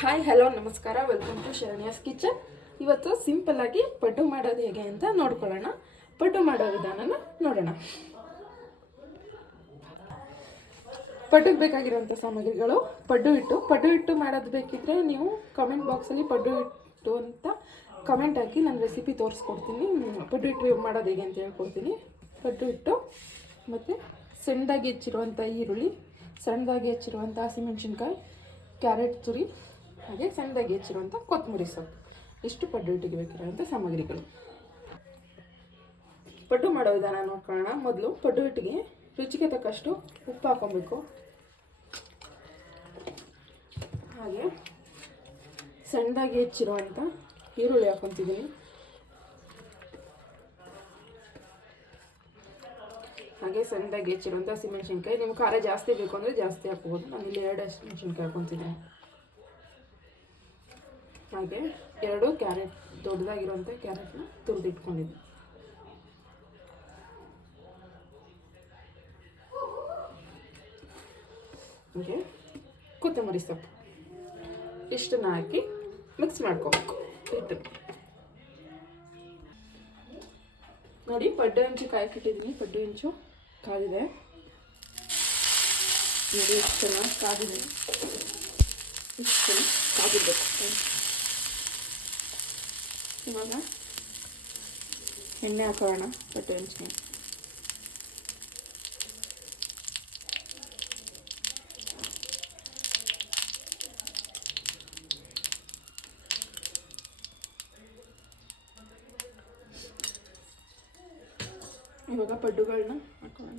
Hi hello ನಮಸ್ಕಾರ, welcome to ಶರಣ್ಯಾಸ್ kitchen. ಇವತ್ತು simple ಆಗಿ ಪಡ್ಡು ಮಾಡೋದು ಹೇಗೆ ಅಂತ ನೋಡ್ಕೊಳ್ಳೋಣ. ಪಡ್ಡು ಮಾಡೋ ವಿಧಾನನ ನೋಡೋಣ. ಪಡ್ಡುಗೆ ಬೇಕಾಗಿರುವಂಥ ಸಾಮಗ್ರಿಗಳು: ಪಡ್ಡು ಹಿಟ್ಟು ಮಾಡೋದು ಬೇಕಿದ್ರೆ ನೀವು ಕಮೆಂಟ್ ಬಾಕ್ಸಲ್ಲಿ ಪಡ್ಡು ಹಿಟ್ಟು ಅಂತ ಕಮೆಂಟ್ ಹಾಕಿ ನಾನು ರೆಸಿಪಿ ತೋರಿಸ್ಕೊಡ್ತೀನಿ. ಪಡ್ಡು ಹಿಟ್ಟು ಮಾಡೋದು ಹೇಗೆ ಅಂತ ಹೇಳ್ಕೊಡ್ತೀನಿ. ಪಡ್ಡು ಹಿಟ್ಟು ಮತ್ತು ಸಣ್ಣದಾಗಿ ಹೆಚ್ಚಿರುವಂಥ ಈರುಳ್ಳಿ, ಸಣ್ಣದಾಗಿ ಹೆಚ್ಚಿರುವಂಥ ಹಸಿಮೆಣಸಿನ್ಕಾಯಿ, ಕ್ಯಾರೆಟ್ ತುರಿ, ಹಾಗೆ ಸಣ್ಣದಾಗಿ ಹೆಚ್ಚಿರುವಂಥ ಕೊತ್ತಂಬರಿ ಸೊಪ್ಪು. ಇಷ್ಟು ಪಡ್ಡು ಹಿಟ್ಟಿಗೆ ಬೇಕಿರುವಂಥ ಸಾಮಗ್ರಿಗಳು. ಪಡ್ಡು ಮಾಡೋ ವಿಧಾನ ನೋಡ್ಕೊಳ್ಳೋಣ. ಮೊದಲು ಪಡ್ಡು ಹಿಟ್ಟಿಗೆ ರುಚಿಗೆ ತಕ್ಕಷ್ಟು ಉಪ್ಪು ಹಾಕೊಬೇಕು. ಹಾಗೆ ಸಣ್ಣದಾಗಿ ಹೆಚ್ಚಿರುವಂಥ ಈರುಳ್ಳಿ ಹಾಕೊತಿದ್ದೀನಿ. ಹಾಗೆ ಸಣ್ಣದಾಗಿ ಹೆಚ್ಚಿರುವಂಥ ಹಸಿಮೆಣಸಿನ್ಕಾಯಿ. ನಿಮ್ಗೆ ಖಾರ ಜಾಸ್ತಿ ಬೇಕು ಅಂದರೆ ಜಾಸ್ತಿ ಹಾಕ್ಬೋದು. ನಾನಿಲ್ಲಿ 2 ಹಸಿಮೆಣಸಿನ್ಕಾಯಿ ಹಾಕೊತಿದ್ದೀನಿ. ಹಾಗೆ 2 ಕ್ಯಾರೆಟ್, ದೊಡ್ಡದಾಗಿರುವಂಥ ಕ್ಯಾರೆಟ್ನ ತುರಿದಿಟ್ಕೊಂಡಿದ್ದೀನಿ. ಹಾಗೆ ಕೊತ್ತಂಬರಿ ಸೊಪ್ಪು ಇಷ್ಟನ್ನು ಹಾಕಿ ಮಿಕ್ಸ್ ಮಾಡ್ಕೋಬೇಕು. ಹಿಟ್ಟು ನೋಡಿ, ಪಡ್ಡು ಹೆಂಚು ಕಾಯ್ಕಿಟ್ಟಿದ್ದೀನಿ. ಪಡ್ಡು ಹೆಂಚು ಕಾದಿದೆ ನೋಡಿ, ಎಷ್ಟು ಚೆನ್ನಾಗಿ ಕಾದಿದೆ. ಇಷ್ಟು ಚೆನ್ನಾಗಿ ಕಾದಿರ್ಬೇಕು. ಇವಾಗ ಎಣ್ಣೆ ಹಾಕೋಣ ಪಡ್ಡು ಹೆಂಚಿಗೆ. ಇವಾಗ ಪಡ್ಡುಗಳನ್ನ ಹಾಕೋಣ.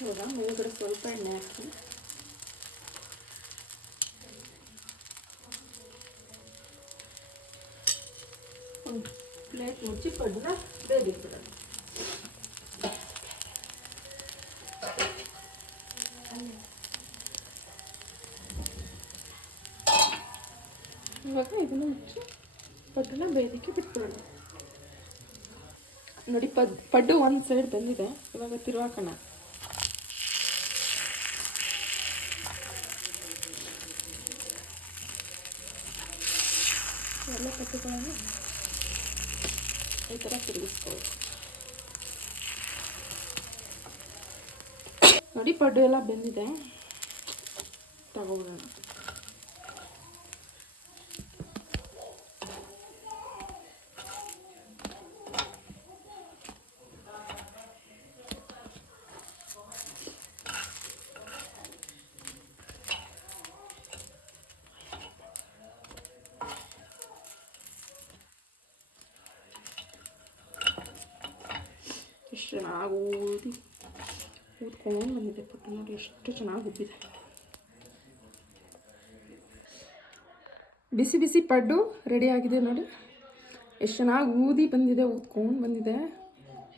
ಇವಾಗ ಮೇಲ್ಗಡೆ ಸ್ವಲ್ಪ ಎಣ್ಣೆ ಹಾಕಿ ಒಂದು ಪ್ಲೇಟ್ ಮುಚ್ಚಿ ಪಡ್ಡನ್ನ ಬೇಯಿಸ್ಬಿಡೋಣ. ಇವಾಗ ಇದನ್ನು ಮುಚ್ಚಿ ಪಡ್ಡನ್ನ ಬೇಯೋದಕ್ಕೆ ಬಿಟ್ಬಿಡೋಣ. ನೋಡಿ, ಪಡ್ಡು ಒಂದು ಸೈಡ್ ಬಂದಿದೆ. ಇವಾಗ ತಿರುವಾಕೋಣ. ಎಲ್ಲ ಪಡ್ಡುಗಳನ್ನು ಈ ಥರ ತಿರುಗಿಸ್ಕೋಬೇಕು. ನೋಡಿ, ಪಡ್ಡು ಎಲ್ಲ ಬೆಂದಿದೆ. ತಗೋಬೋಣ. ಎಷ್ಟು ಚೆನ್ನಾಗಿ ಊದ್ಕೊಂಡು ಬಂದಿದೆ ಪಡ್ಡು. ನೋಡಿ ಎಷ್ಟು ಚೆನ್ನಾಗಿ ಉಬ್ಬಿದೆ. ಬಿಸಿ ಬಿಸಿ ಪಡ್ಡು ರೆಡಿಯಾಗಿದೆ. ನೋಡಿ ಎಷ್ಟು ಚೆನ್ನಾಗಿ ಊದಿ ಬಂದಿದೆ, ಊದ್ಕೊಂಡು ಬಂದಿದೆ.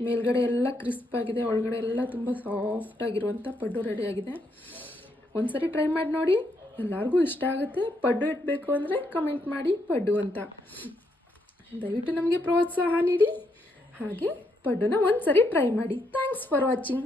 ಮೇಲ್ಗಡೆ ಎಲ್ಲ ಕ್ರಿಸ್ಪ್ ಆಗಿದೆ, ಒಳಗಡೆ ಎಲ್ಲ ತುಂಬ ಸಾಫ್ಟಾಗಿರುವಂಥ ಪಡ್ಡು ರೆಡಿಯಾಗಿದೆ. ಒಂದ್ಸರಿ ಟ್ರೈ ಮಾಡಿ ನೋಡಿ, ಎಲ್ಲರಿಗೂ ಇಷ್ಟ ಆಗುತ್ತೆ. ಪಡ್ಡು ಇಟ್ಬೇಕು ಅಂದರೆ ಕಮೆಂಟ್ ಮಾಡಿ ಪಡ್ಡು ಅಂತ. ದಯವಿಟ್ಟು ನಮಗೆ ಪ್ರೋತ್ಸಾಹ ನೀಡಿ. ಹಾಗೆ ಪಡ್ಡುನ ಒಂದ್ಸರಿ ಟ್ರೈ ಮಾಡಿ. Thanks for watching.